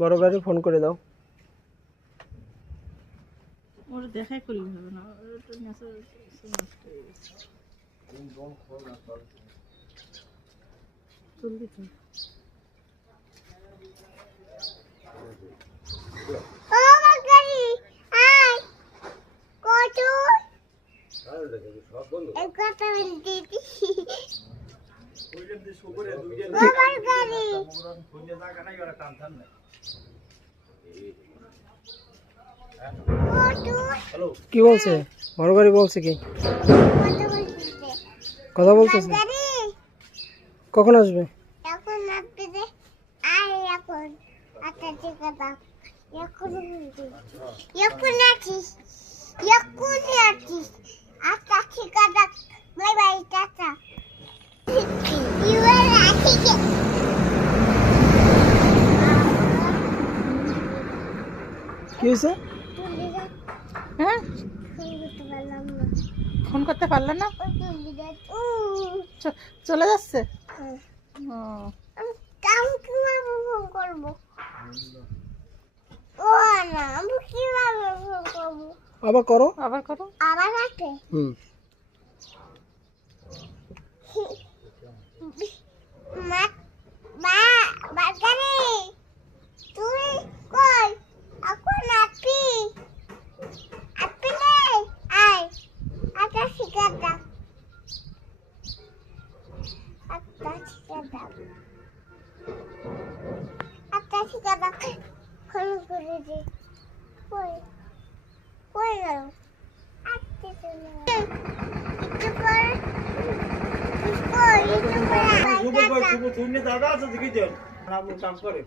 বড় গাড়ি ফোন করে দাও। ওর দেখাই করলে হবে না, ওটা নষ্ট হয়ে গেছে। জলদি তো কি বলছে? বড় গাড়ি বলছে কি কথা বলতেছে? কখন আসবে? এখন আসবে যে আয় এখন আচ্ছা ঠিক আছে এখন আছিস আচ্ছা ঠিক আছে বাই বাই টাটা ইউর আছিস কি হয়েছে? হ্যাঁ ফোন করতে পারলে না, চলে যাচ্ছে। আমি কিভাবে ফোন করবো? ও না আমি কিভাবে ফোন করবো? আবার করো। আবার করো। আবার আছে মা মা বাজারে তুই কই এখন আপি আয় আচ্ছা শিকাটা আচ্ছা শিকাটা ফোন করে দে কই গেল আচ্ছা চলে একটু পরে কই একটু পরে তুমি দাদা আছে দেখি যান কাম করে